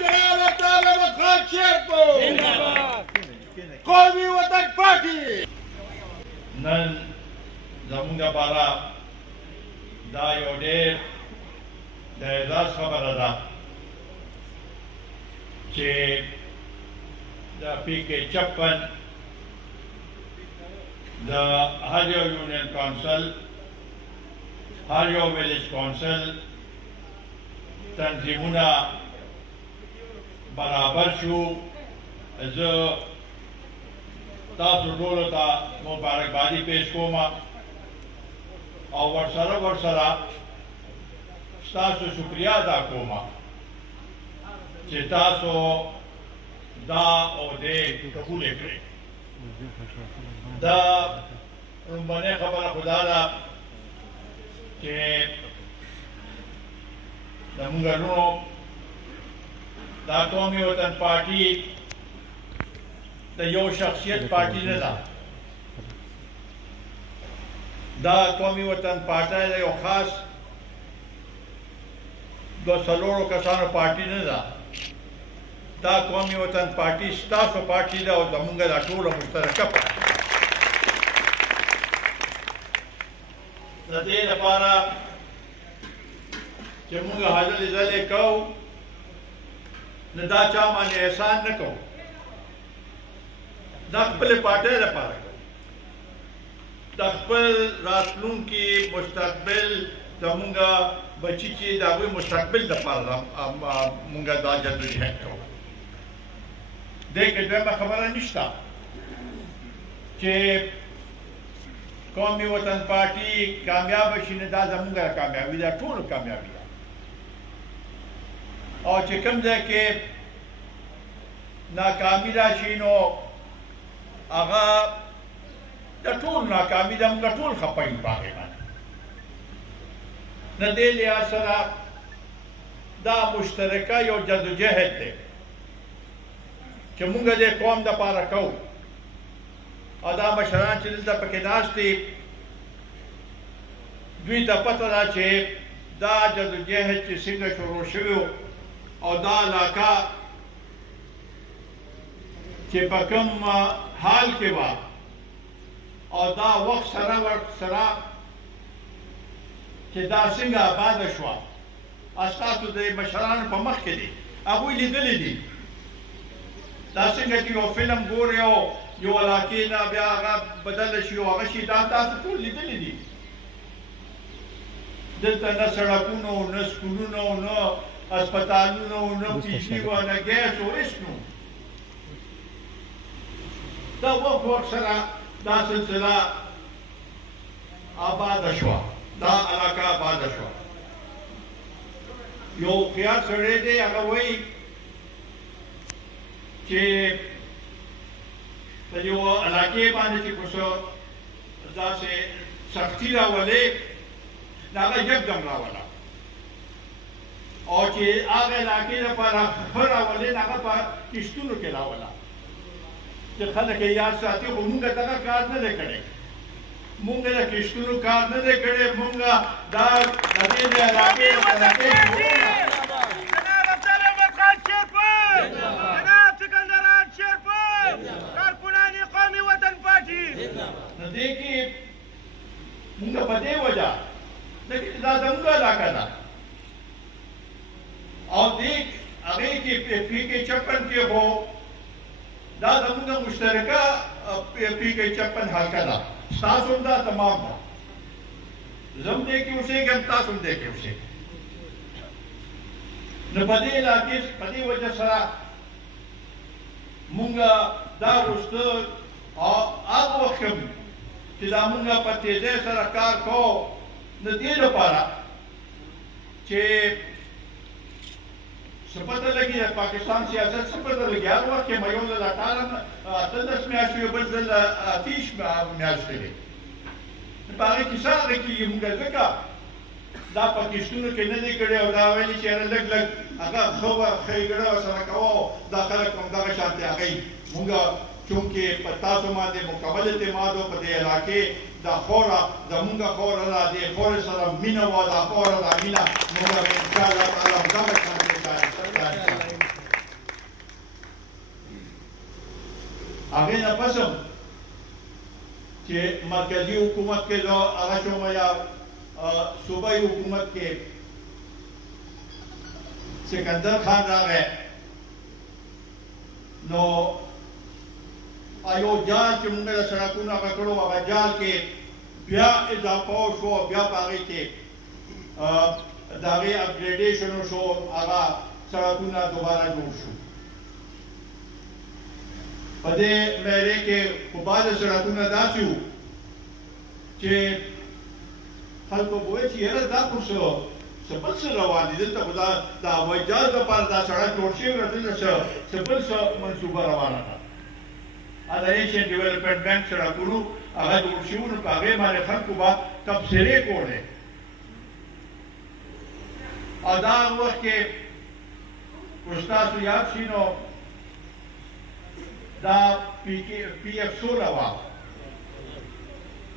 جناب طالب خان شیرپور قومي وطن پارټي نن زموږ لپاره دا یو ډېر د اعزاز خبره ده چې د PK 56 د هر یو یونین کونسل هر یو ویلیج کونسل تنظیمونه برابر شو. زه تاسو ټولو ته مبارکبادي پیش کوم او ورسره ستاسو شکریه ادا کوم چې تاسو دا عہدې قبول کړې. دا لومړنۍ خبره خو دا ده چې زموږ ورونو دا قومي وطن پارټي د یو شخصیت پارټي نه ده. دا قومي وطن پارټي د یو خاص دو څلورو کسانو پارټي نه ده. دا قومي وطن پارټي ستاسو پارټي ده او زموږ د ټولو مشترکه پارټي. د دې لپاره چې موږ هلې ځلې کوو نه دا چا باندې احسان نه کوو، دا خپلې پارټۍ لپاره کوو، د خپل راتلونکي مستقبل زموږ بچي چې د هغوی مستقبل لپاره موږ دا جدوجهد کوو. دې کې دویمه خبره نشته چې قومي وطن پارټي کامیاب شي نه، دا زموږ کامیابي ده، ټولو کامیابي ده. او چې کوم ځای کې ناکامي راشي نو هغه د ټول ناکامي ده، موږ ټول خفه یو په هغې باندې. د دې لحاظ سره دا مشترکه یو جدوجهد دی چې موږ د قوم دپاره کوو. او دا مشران چې دلته پکې ناست دي دوی ته پته ده چې دا جدوجهد چې څنګه شروع شوی او دا علاقه چې په کوم حال کې وه او دا وخت سره چې دا څنګه آباده شوه، ستاسو د مشرانو په مخ کې دي، هغوی لیدلي دي. دا څنګه چې یو فلم ګوري او یو علاقې نه بیا هغه بدله شي او هغه شي، دا تاسو ټول لیدلي دي. دلته نه سړکونه نه سکولونه نه اسپتالونه نه پیسې وه نه ګیس و هېڅ نه. دا وخت سره دا سلسله آباده شوه، دا علاقه آباده شوه. یو هوښیار سړی دی، هغه وایي چې په یو علاقې باندې چې کوم څه داسې سختي راولي نو هغه یکدم راوله، او چې هغه علاقې لپاره ښه راولي نو هغه په کښتونو کې راوله چې خلک یې یاد ساتي. خو مونږ دغه کار نه دی کړی، مونږ د کښتونو کار نه دی کړی. مونږ دا د دې د علاقې جناب طالب خان شیرپور، جناب سکندران شیرپور، کارکنان قومي وطن پارټي. د دې کې مونږ په دې وجه دا زموږ علاقه ده او دې هغې کې PK 56 کې خو دا زموږ مشترکه PK 56 حلقه ده. ستاسو هم دا تمام ده، زه هم دې کې اوسېږم، تاسو هم دې کې اوسېږئ. نو په دې علاقې په دې وجه سره مونږ دا غوښته او هغه وخت چې دا مونږ په تیزۍ سره کار کوو د دې لپاره چې څه پته لګي د پاکستان سیاست څه پته لګي. هغه وخت کې یو ځل 18 میاشتې بل ځل 30 میاشتې وې. په هغې کې څه هغه کېږي مونږ ځکه دا په کښتونو کې نه دی کړی او دا ویلي چې یاره لږ لږ هغه ښه ښېګړه ورسره کوه، دا خلک هم دغه شانتې هغوی مونږ چونکې په تاسو باندې مکمل اعتماد و په دې علاقې دا خوره زمونږ خوره ده، دې خورې سره مینه وه، دا خوره دا مینه مونږ به انشاءالله تعالی همدغه شانتې هغې نه پس هم چې مرکزي حکومت کې زه هغه شوم یا صوبایي حکومت کې سکندر خان راغی نو یو جال چې موږ د سړکونو هغه کړو هغه جال کې بیا اضافه وشو بیا په هغې کې د هغې اپګریډیشن وشو هغه سړکونه دوباره جوړ شو په دې میرې کې خو بعضې سړکونه داسې وو چې خلکو به وایي چې یاره دا خو څه بل څه روان دي دلته خو د هوایي جهاز لپاره دا سړک جوړ شوی و دلته څه بل څه منصوبه روانه ده د ایشین ډیولپمنټ بینک سړکونو هغه جوړ شوي نو په هغې باندې خلکو به تبصرې کولې او دا وخت کې ستاسو یاد شي نو دا پی اف 16 وه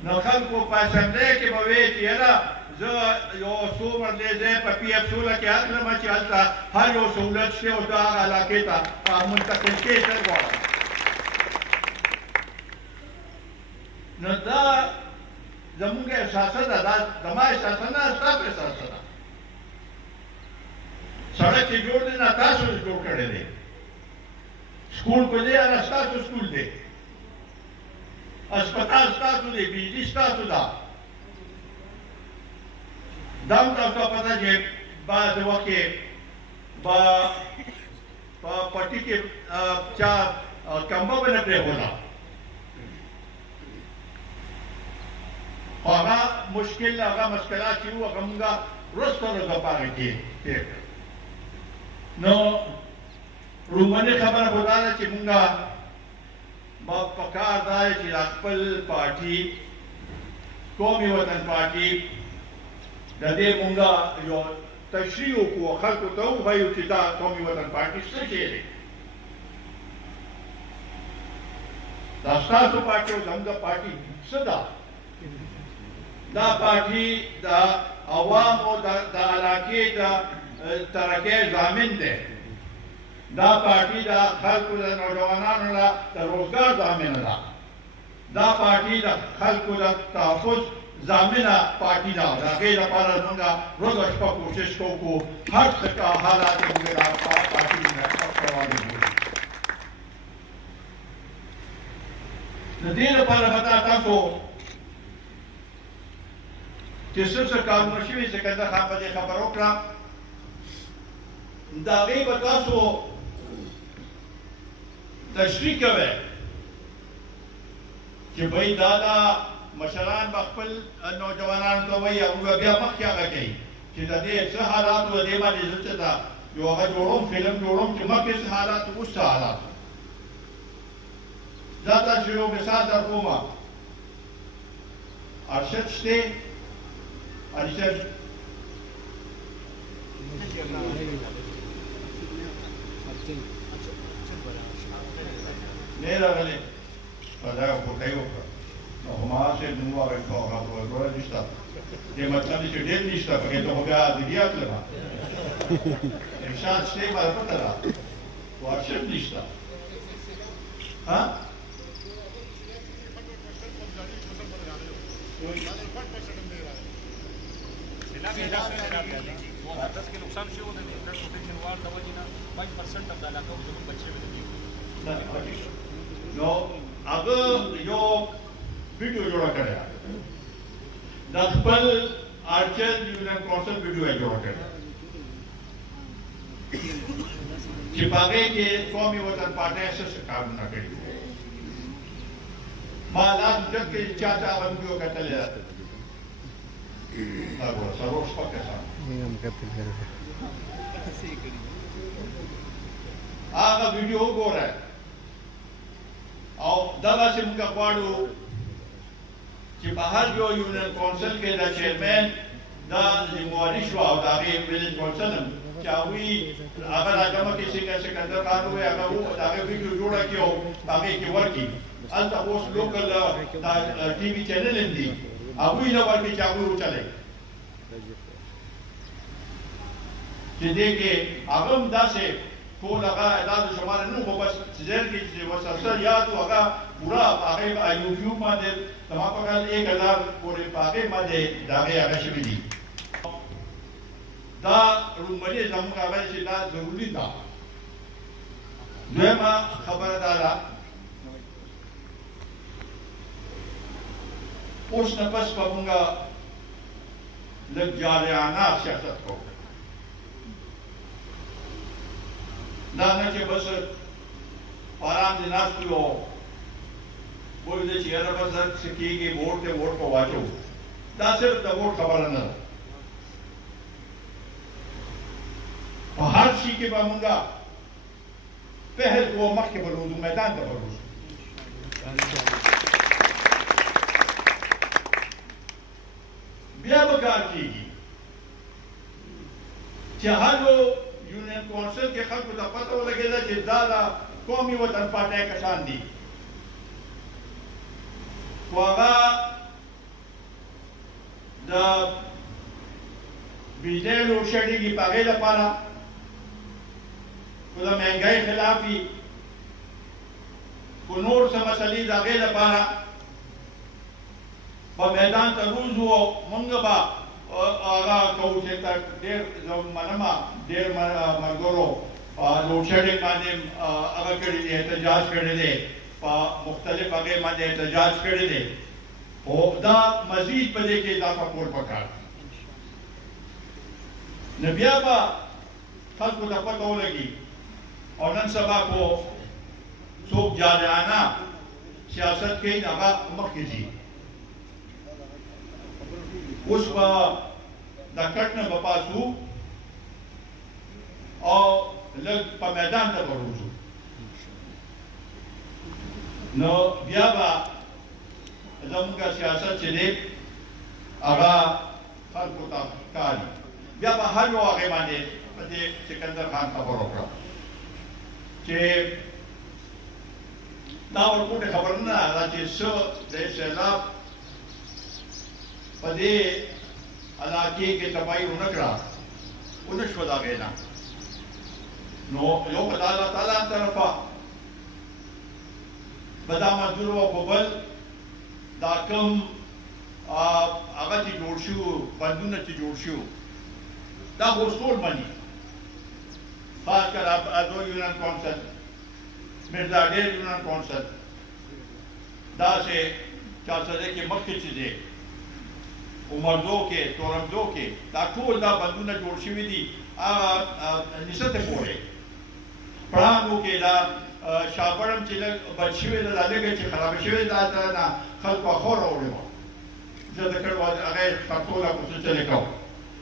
نو خلکو په اسمبلۍ کې به وایي چې یاره زه یو څو مرلې ځای په پی اف 16 کې اخلم چې هلته هر یو سهولت شته او زه هغه علاقې ته منتقل کېدل غواړم نو دا زموږ احساسه ده دا زما احساسه نه ستاسو احساسه ده سړک چې جوړ دی نه تاسو جوړ کړی دی سکول په دی هغه ستاسو سکول دی اسپتال ستاسو دی بجلي ستاسو ده دا هم تاسو ته پته چې بعض وخت کې په پټي کې چا کمبه به نه پرېښوده هغه مشکل هغه مشکلات چې وو هغه مونږه وروسته ورځو په هغې کې تېر کړل نو لومړنۍ خبره خو دا ده چې مونږه به پکار دا دی چې دا خپل پارټي قومي وطن پارټي د دې مونږه یو تشریح وکړو خلکو ته ووایو چې دا قومي وطن پارټي څه شی دی دا ستاسو پارټي او زموږ پارټي څه ده دا پارټي د عوامو د علاقې د ترقۍ ضامن دی دا پارټي د خلکو د نوجوانانو د روزګار ضامنه ده دا پارټي د خلکو د تحفظ ضامنه پارټي ده د هغې لپاره موږ ورځ او شپه کوشش کوو هر څه حالات موږ د پارټي روان دي د دې لپاره به تاسو چې څه کارونه شوي سکندر خان په دې خبر وکړه د هغې به تاسو تشریح کوئ چې بهی دا مشران به خپل نوجوانانو ته وایي هغوی به بیا مخکې هغه کوي چې د دې څه حالات و دې باندې زه څه ته یو هغه جوړوم فلم جوړوم چې مخکې څه حالات اوس څه حالات دا تاسو یو مثال در کوم ارشد شته ارشد نه راغلی دا یو کوټه یې وکړه نو ما صاحب نو هغه خبره نشته دې مطلب چې ډېر نشته پکې ته خو بیا ادبیات لرم ارشاد شته معرفت ده خو ارشد نشته ها के नुकसान शुरू होते हैं फ्लड प्रोटेक्शन वाल दवा जी ना 5% of the इलाका में जब बच्चे में नो अगर यो वीडियो जोड़ा करे दसपल आर्चर यूनियन काउंसिल वीडियो जोड़ा करे चिपागे के कौमी वतन पार्टी से काम न करी मालाज जब के चाचा वीडियो का चले जाते agora saros pakistan हम कहते हैं आगा वीडियो गोरा او دغه چې موږ غواړو چې بهر یو یونین کونسل کې د چیرمن دا ذمہواری شو او د هغې ویلج کونسل چې هغوی هغه راجمع کې څنګه سکندر خان ووایي هغه د هغې ویډیو جوړه کړي او په هغې کې ورکړي هلته اوس لوکل ټي وي چینل هم دي هغوی نه ورکړي چې هغوی وچلوي چې دې کې هغه هم داسې ټول هغه اعداد و شمار نه خو بس ذهن کې چې مسلسل یاد و هغه پورا هغې یوټیوب باندې زما په خیال 1000 پورې په هغې باندې د هغې هغه شوي دي. دا رومنې زموږ هغه چې دا ضروري ده. دویمه خبره دا ده اوس نه پس به مونږ لږ جارحانه سیاست کوو. دا نه چې بس په ارام دې ناست یو او وایو چې یاره بس څه کېږي ووټ ته ووټ په واچو. دا صرف د ووټ خبره نه ده. په هر شي کې به مونږ پهل کوو، مخکې به روزو، میدان ته به روزو. بیا به کار کېږي چې هر یو یونین کونسل کې خلکو ته پته ولګېده چې دا د قومي وطن پارټۍ کسان دي. خو هغه د بجلی لوډ شیډینګ په هغې لپاره، خو د مهنګۍ خلاف وي، خو نور څه مسلې د هغې لپاره په میدان ته روزو. او مونږ به هغه کوو چې ډېر زه منمه ډېر ملګرو لوډ شیډینګ باندې هغه کړي دي، احتجاج کړی دی، په مختلف هغې باندې احتجاج کړی دی. خو دا مزید په دې کې اضافه کول پکار دي. نو بیا به خلکو ته پته ولګي. او نن سبا خو څوک جارحانه سیاست کوي نو هغه مخکې ځي. اوس به د کټ نه به پاسو او لږ په میدان ته به وځو. نو بیا به زموږ سیاست چې دی هغه خلکو ته ښکاري. بیا به هر یو هغې باندې په دې سکندر خان خبر وکړه چې دا ورکوټې خبره نه ده چې څه د سیلاب په دې علاقې کې تباهي ونه کړه، ونه شوه د هغې نه. نو یو خو د الله تعالی طرفه به دا منظور وه، خو بل دا کوم هغه چې جوړ شوي بندونه چې جوړ شوي دا خو ټول مني. خاص کر ازو یونین کونسل، مرزا ډېر یونین کونسل، داسې چارسده کې مخکې چې دی عمرزو کې تورمزو کې دا ټول دا بندونه جوړ شوي دي. هغه نسته پورې پړانګو کې دا شاپړم چې لږ بچ شوی ده، دا لږه چې خرابه شوې ده دا نه خلکو خور راوړې وه. زه د کړ هغې خرڅوله خو څه چلې کوم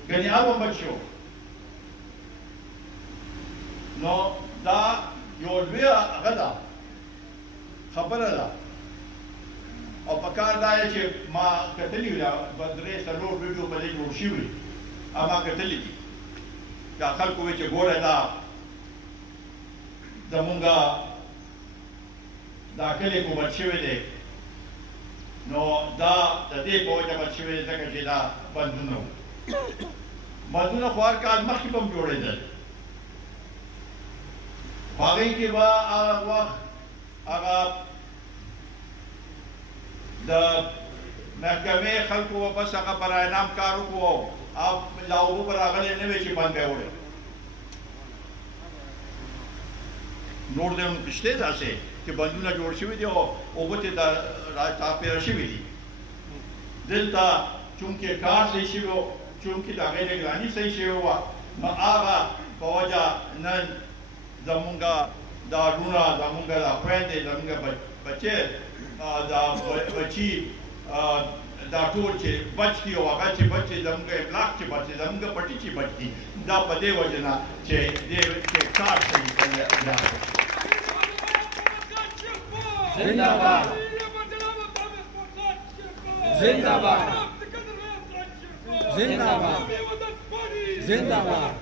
ګنې هغه بچ شو. نو دا یو لویه هغه ده خبره ده. او پکار دا چې ما کتلي وي درې څلور ویډیو په دې جوړ شوي، ما کتلي دي. دا خلکو وایي چې ګوره دا زمونږ دا کلی کو بچ شوی دی. نو دا د دې په وجه بچ شوی دی ځکه چې دا بندونه وو. بندونه خو هر کال مخکې به هم جوړېدل. خو هغې کې به هغه وخت هغه د محکمې خلکو به بس هغه برای نام کار وکړو او لا اوبه به راغلې نه وې چې بند به یې وړی. نور دی هم شته داسې چې بندونه جوړ شوي دي او اوبه ترې راچاپېره شوي دي. دلته چونکې کار صحیح شوی و، چونکې د هغې نګراني صحیح شوې وه، نو هغه په وجه نن زمونږ دا لوڼه، زمونږ دا خویندې، زمونږ بچې، دا بچي دا ټول چې بچ دي او هغه چې بچ دي، زمونږ املاک چې بچ دي، زمونږ پټي چې بچ دي، دا په دې وجه نه چې دې کار صحیح کړی. زنده‌باد زنده‌باد زنده‌باد زنده‌باد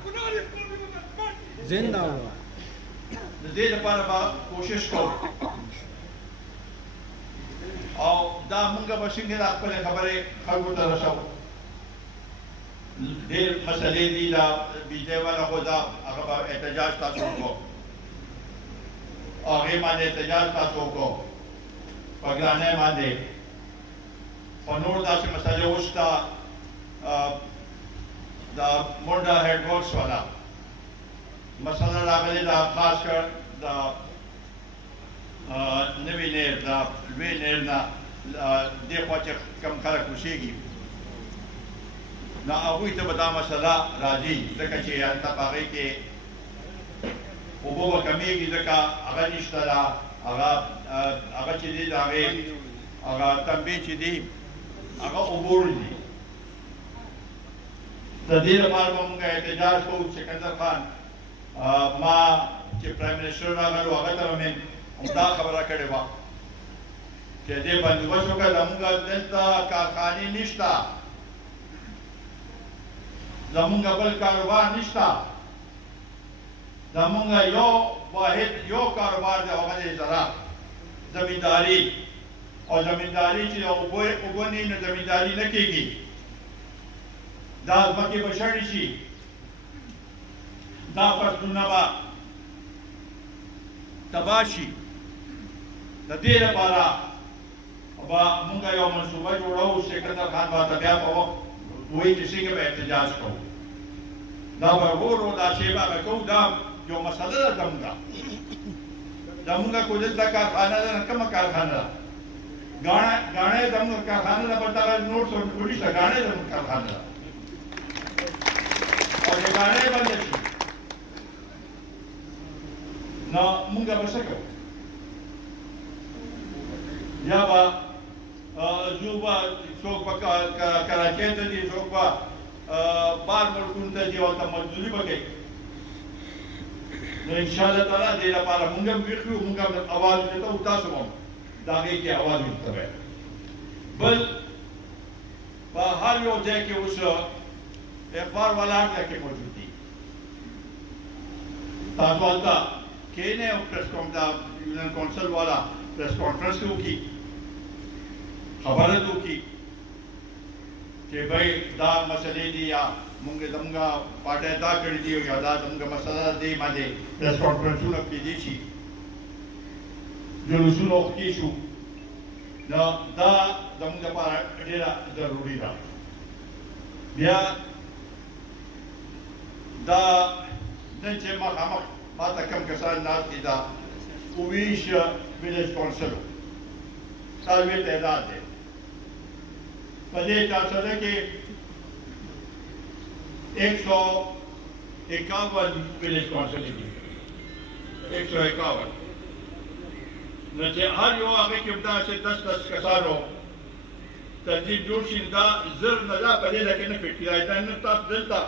زنده‌باد. د دې لپاره به کوشش کوو او دا مونږ به څنګه دا خپلې خبرې خلکو ته رسوو. ډېر مسلې دي دا بجلی والا خو دا هغه به احتجاج تاسو وکړو. هغې باندې احتجاج تاسو وکړو په ګرانۍ باندې خو نور داسې مسلې وشته د منډه هیډ ورکس والا مسله راغلې ده خاص کر د نوي نیر د لوی نیر نه دې خوا چې کم خلک اوسېږي نو هغوی ته به دا مسله راځي ځکه چې هلته په هغې کې اوبه به کمیږي ځکه هغه نشته ده هغه چې دی د هغې هغه تنبې چې دي هغه اوبور دي د دې لپاره به مونږ احتجاج کوو سکندر خان ما چې پرایم منسټر راغلو هغه ته مې همدا خبره کړې وه چې دې بندوبست وکړه زمونږ دلته کارخانې نشته زمونږ بل کاروبار نشته زمونږ واحد یو کاروبار دی هغه دی زراعت زمینداري او زمینداري چې اوبه نه نو زمینداري نه کېږي دا ځمکې به شړې شي دا فصلونه به تباه شي د دې لپاره به مونږ یو منصوبه جوړوو سکندر خان به ته بیا په وخت وایي چې څنګه به احتجاج کوو دا به ورو ورو دا شی به کوو دا یو مسله ده زمونږ کو دلته کارخانه ده نه کومه کارخانه ده ګاڼې زمونږ کارخانه ده بل دغه نور څه نشته ګاڼې زمونږ کارخانه ده او د ګاڼې بندې شي نو مونږ به څه کوو یا به زه به څوک به کراچۍ ته ځي څوک به بار ملکونو ته ځي او هلته مزدوري به کوي نو انشاءالله تعالی دې لپاره مونږ هم ویښ یو مونږ هم اواز ورکوو تاسو هم د هغې کې اواز ورکوئ بل په هر یو ځای کې اوس اخبار ولاړ ځای کې موجود دي تاسو هلته کښېنئ او دا یونین کونسل والا پریس کانفرنس ته وکړي خبره ته وکړي چې بھائی دا مسلې دي یا زمونږ پارټۍ دا کړي دي یا دا زمونږ مسله ده دې باندې پریس کانفرنسونه کېدی شي جلوسونه وکړي شو نو دا زمونږ لپاره ډېره ضروري ده بیا دا نن چې مخامخ ما ته کم کسان ناست دي دا 19 ویلیج کونسلو څلوېښت تعداد دی په دې چارچله کې 151 ویلیج کونسل دي 151 نو چې هر یو هغې کې همداسې 10 کسانو ترتیب جوړ شي دا زر نه دا په دې کې نه فټ کېدای دا نه تاسو دلته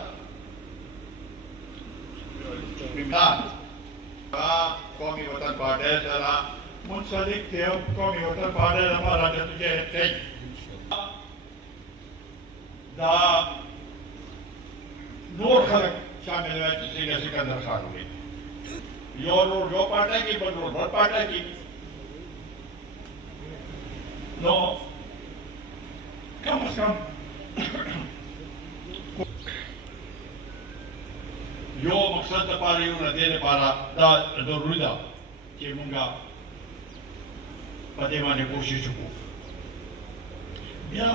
قومی وطن پارٹی سره منسلک دی او قومی وطن پارٹی لپاره د تجه تک دا نور خلک شامل وي چې څنګه سکندر خان وي یو نور یو پارټي کې بل نور بل پارټي کې نو کم از کم یو مقصد لپاره یو نه دی لپاره دا ضروري ده چې مونږه په دې باندې کوشش وکړو بیا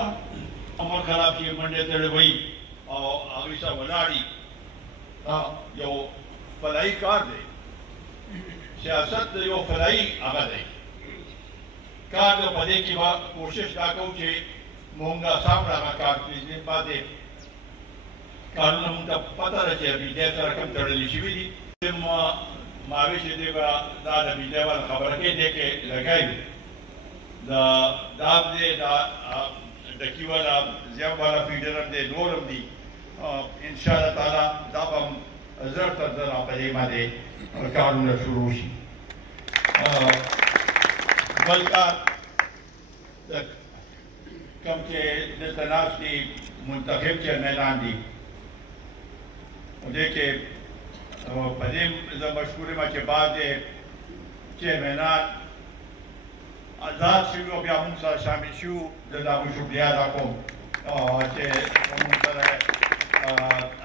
عمر خراب شي منډې تړلې وي او هغوی سره ولاړي دا یو فلاحي کار دی سیاست د یو فلاحي هغه دی کار دی په دې کې به کوشش دا کوو چې مونږه صاف هغه کار کړي باندې کارونه مونږ ته پته ده چې بیډۍ سره کوم تړلي شوي دي ماوې چې دی به دا د بیډۍ والا خبره کوي دې کې لګوي د داب دی دا ډکي والا زیاب والا فیډر هم دی نور هم دي انشاءالله تعالی دا به هم زر تر زر په دې باندې کارونه شروع شي بل کار کوم چې دلته ناست دي منتخب چیرمنان دي دې کې په دې زه مشهور یم چې بعضې چیرمنان آزاد شوي او بیا موږ سره شامل شوي زه د هغوی شکریه ادا کوم چې موږ سره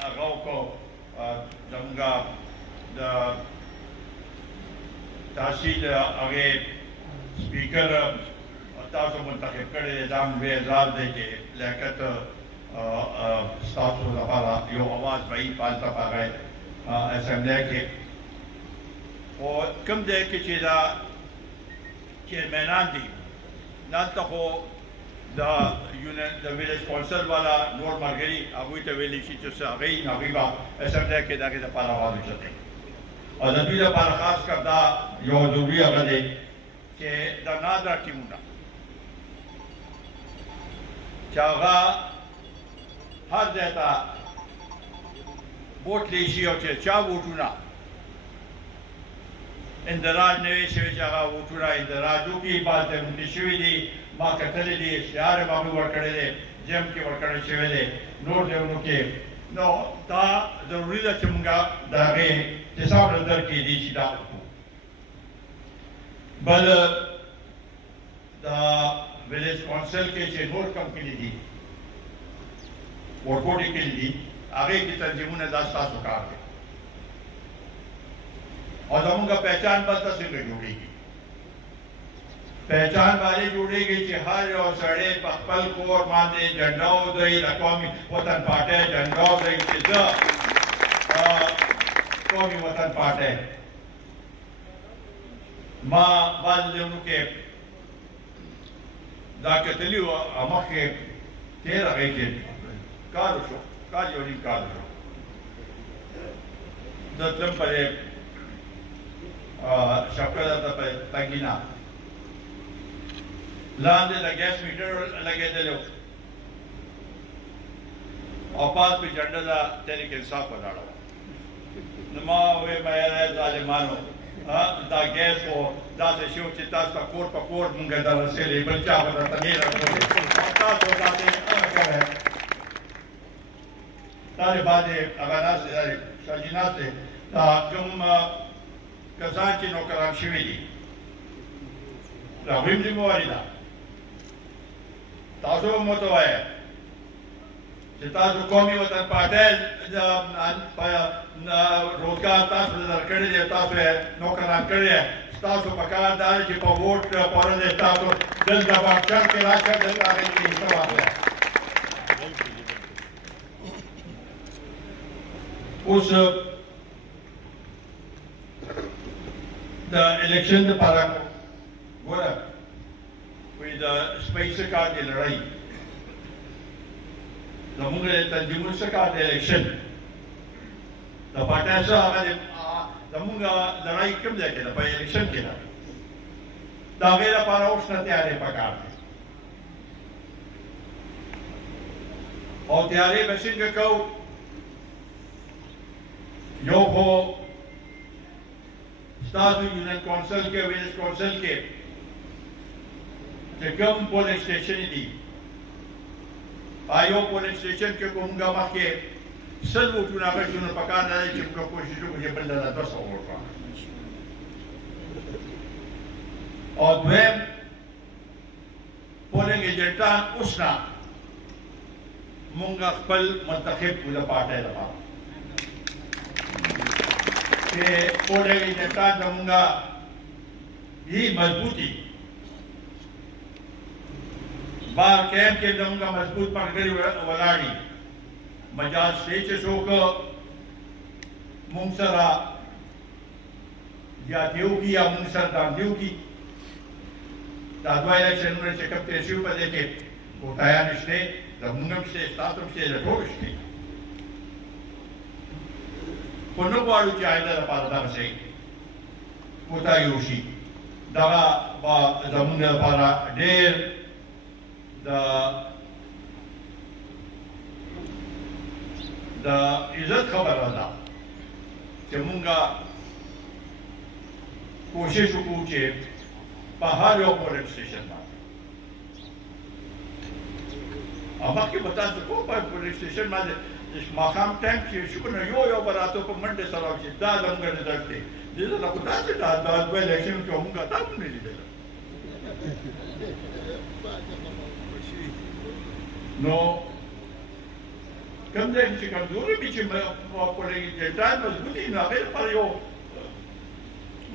هغه وکړو زموږ د تحصیل هغه سپیکر تاسو منتخب کړی دا مو اعزاز دی چې لیاقت ستاسو لپاره یو اواز به پالته پاغی اسمبلی کې او کوم ځای کې چې دا چیرمنان دي دلته خو دا یونین د ویلیج کونسل والا نور ملګري هغوی ته ویلی شي چې څه هغوی هغوی به اسمبلی کې د هغې دپاره اواز اوچتوي او د دوی لپاره خاص کر دا یو ضروري هغه دی چې دا نادره ټیمونه چې هغه هر ځای ته ووټ لیشي او چې چا ووټونه اندراج نه وي شوي چې هغه ووټونه اندراج وکړي بعض ځایونه شوي دي ما کتلی دي اشتهار یې ما ورکړی دی جیم کې ورکړی شوی دی نور ځایونو کې نو دا ضروري ده چې موږ د هغې حساب نظر کېدی شي دا وکړو بل د ویلیج کونسل کې چې نور کم کلي دي ورکوټې کلي دي هغې کې تنظیمونه دا ستاسو کار دی او زموږ پہچان به څنګه جوړېږي پہچان باندې جوړېږي چې هر یو سړی په خپل کور باندې جنډه ودرېږي د قومي وطن پارټۍ جنډه ودرېږي چې زه قومي وطن پارټۍ ما بعض ځایونو کې دا کتلي وو مخکې تېر هغې کې کار وشو کال یو نیم کال وشو زه تلم پرې شپکه ته په تنګینا لاندې د ګیس میټر لګېدلی و او پاس پې جنډه د تحریک انصاف ولاړه وه نو ما وویل ما یاره ظالمانو دا ګیس خو داسې شی و چې تاسو ته کور په کور مونږ در رسېلی بل چا به درته نه یې راکړی او تاسو داسې کوئ دا د باندې هغه ناست دی شاجي ناست دی دا کوم کسان چې نوکران شوي دي د هغوی هم ذمهواري ده تاسو هم ورته ووایه چې تاسو قومي وطن پارټۍ روزګار تاسو ته درکړی دی تاسو یې نوکران کړی دی ستاسو په کار دا دی چې په ووټ په ورځ یې تاسو دلته باغچر کې راشه دلته هغې کې حصه واخلئ اوس د الیکشن دپاره ګوره وایي د سپۍ څه کار دی لړۍ زموږ د تنظیمونو څه کار دی الیکشن د پارټۍ څه هغه زموږ لړۍ کوم ځای کې ده په الیکشن کې ده د هغې لپاره اوس نه تیارې پکار دی او تیارې به څنګه کوو یو خو ستاسو یونین کونسل کې ویلیج کونسل کې چې کوم پولنګ سټیشن دي یو پولنګ سټیشن کې کوم موږ مخکې سل ووټونه اخیستو نو پکار نه دی چې موږ کوشش وکړو چې بل ته 200 ووټ واخلو او دویم پولنګ ایجنټان اوس نه موږ خپل منتخب کړو د پارټۍ لپاره کہ پولنگ ایجنٹان زموږ یې مضبوطي بار کیمپ کې زموږ مضبوط ملګري ولاړ دي مجال شته چې څوک موږ سره زیاتې وکړي یا موږ سره داندې وکړي دا دوه الیکشنونه چې کوم تېر شوي په دې کې کوټایان شته زموږ هم شته ستاسو هم شته د ټولو شته خو نه غواړو چې آینده لپاره دغسې کوتاهي وشي دغه به زموږ لپاره ډېر د عزت خبره ده چې موږ کوشش وکړو چې په هر یو پولنګ سټیشن باندې او مخکې به تاسو کوم په پولنګ سټیشن باندې ماښام ټایم چې شو نو یو به راته په منډې سره چې دا زموږ رزلټ دی دې ته خو داسې دا دوه الیکشن کې موږ دا هم نه لیدل نو کوم ځای چې کمزوري وي چې پولنګ ایجنټان مضبوط وي نو هغې لپاره یو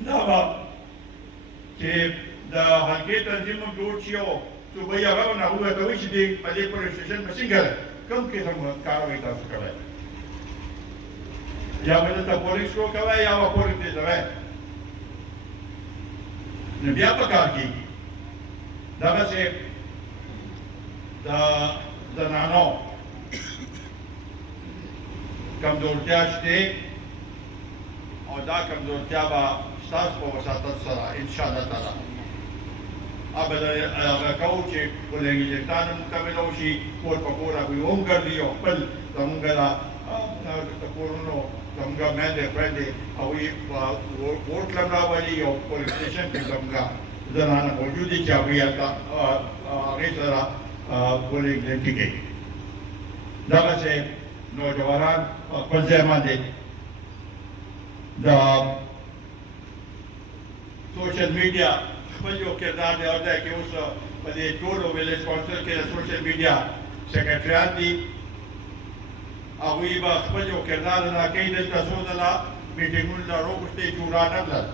دا به چې د حلقې تنظیم جوړ شي او صوبایي هغه نه ورته وایي چې په دې پولیس سټیشن به څنګه کوم قسم کاروایي تاسو کوئ یا به دلته پولیس وکوئ یا به پولیس تېزوئ نو بیا په کار کېږي دغسې د زنانو کمزورتیا شته او دا کمزورتیا به ستاسو په وساطت سره انشاءالله تعالی هغه کوو چې ولنګ انجکتان مکمل وشي کور په کور هغوی وګرځي او خپل زموږ د کورونو زموږ میندې خویندې هغوی ووټ هم راولي او پولیس سټیشن کې زموږ زنانه موجود دي چې هغوی هغې سره ولنګ ډیوټي کوي دغسې نوجوانان خپل ځای باندې د سوشل میډیا خپل یو کردار دی او ځای کې اوس په دې ټولو ویلیج کونسل کې د سوشل میډیا سیکرټریان دي هغوی به خپل یو کردار ادا کوي دلته څو ځله میټینګونه راوغوښتې چې ورا نه تلل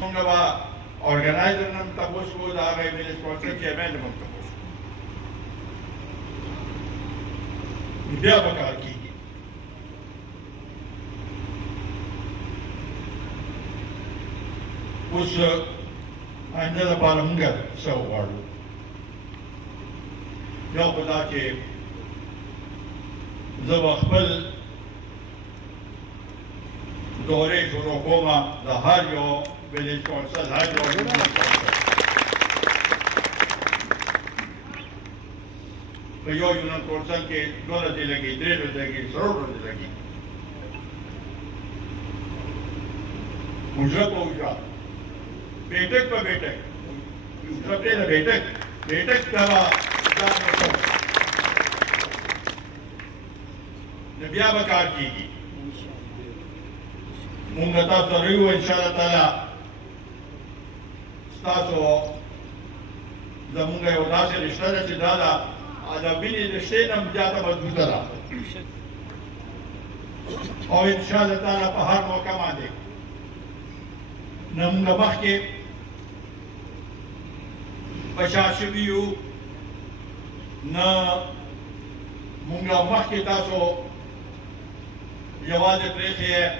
موږ به ارګنایزر نه هم تپوس کوو د هغې ویلیج کونسل چیرمین نه هم تپوس کوو بیا به کار کېږي اوس آینده لپاره موږ څه وغواړو یو خو دا چې زه به خپل دورې شروع کوم د هر یو ویلیج کونسل هر یو په یو یونین کونسل کې 2 ورځې لګي 3 ورځې لګي 3 ورځې لګي اجرت په اجرت بیٹک په بیٹک اجرت نه بیٹک کا نو بیا به کار کېږي مونږ تاسو سره یو انشاءالله تعالی ستاسو زمونږ یو داسې رشته ده چې دا د وینې رشتې نه هم زیاته مضبوطه ده او انشاءالله تعالی په هر موقع باندې نه مونږ مخکې پشا شوي یو نه مونږ مخکې تاسو یوازې پرېښې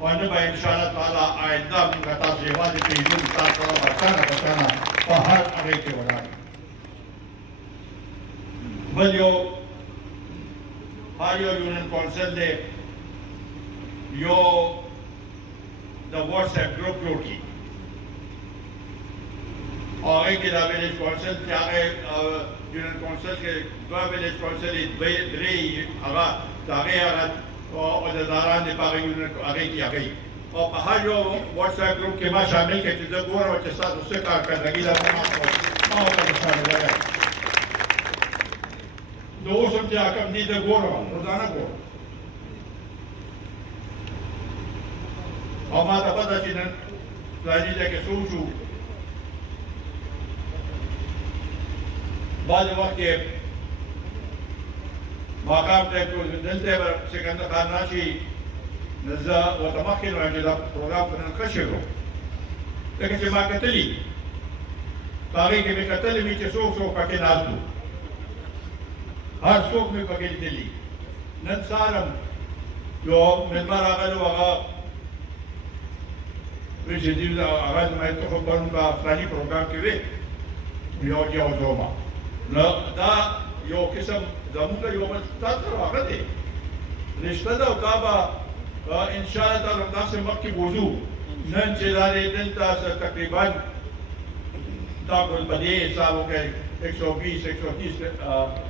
او نه به انشاءالله تعالی آینده مونږ تاسو یوازې پرېږدو تاسو سره بچانه په هر هغې کې ولاړ بل یو هر یو یونین کونسل دی یو د واټساپ ګروپ جوړ کړي او هغې کې دا ویلیج کونسل چې هغې یونین کونسل کې 2 ویلیج کونسل یې 3 هغه د هغې هغه عہدیداران دي په هغې کې هغې او په هر یو واټساپ ګروپ کې ما شامل کړئ چې زه ګورم چې ستاسو څه کارکردګي ده ما ورته شامله یم د اوس هم چې حکم دي زه ګورم روزانه ګورم او ما ته پته چې نن فلاني ځای کې څه وشو بعضې وخت کې ماښام ته دلته به سکندر خان راشي نو زه ورته مخکې نه وایم چې دا پروګرام خو نن ښه شوی و ځکه چې ما کتلي په هغې کې مې کتلي وي چې څوک پکې ناست و هر څوک مې پکې لیدلي نن سهار هم یو مېلمه راغلی و هغه وایي چې دوی هغه زما ته خو پرون به فلاني پروګرام کې وې یو ځوما نو دا یو قسم زموږ یو بل ستاسو سره هغه دی رشته ده او دا به انشاءالله تعالی همداسې مخکې بوځو نن چې دا دی دلته تقریبا دا ټول په دې حساب وکړئ 120 130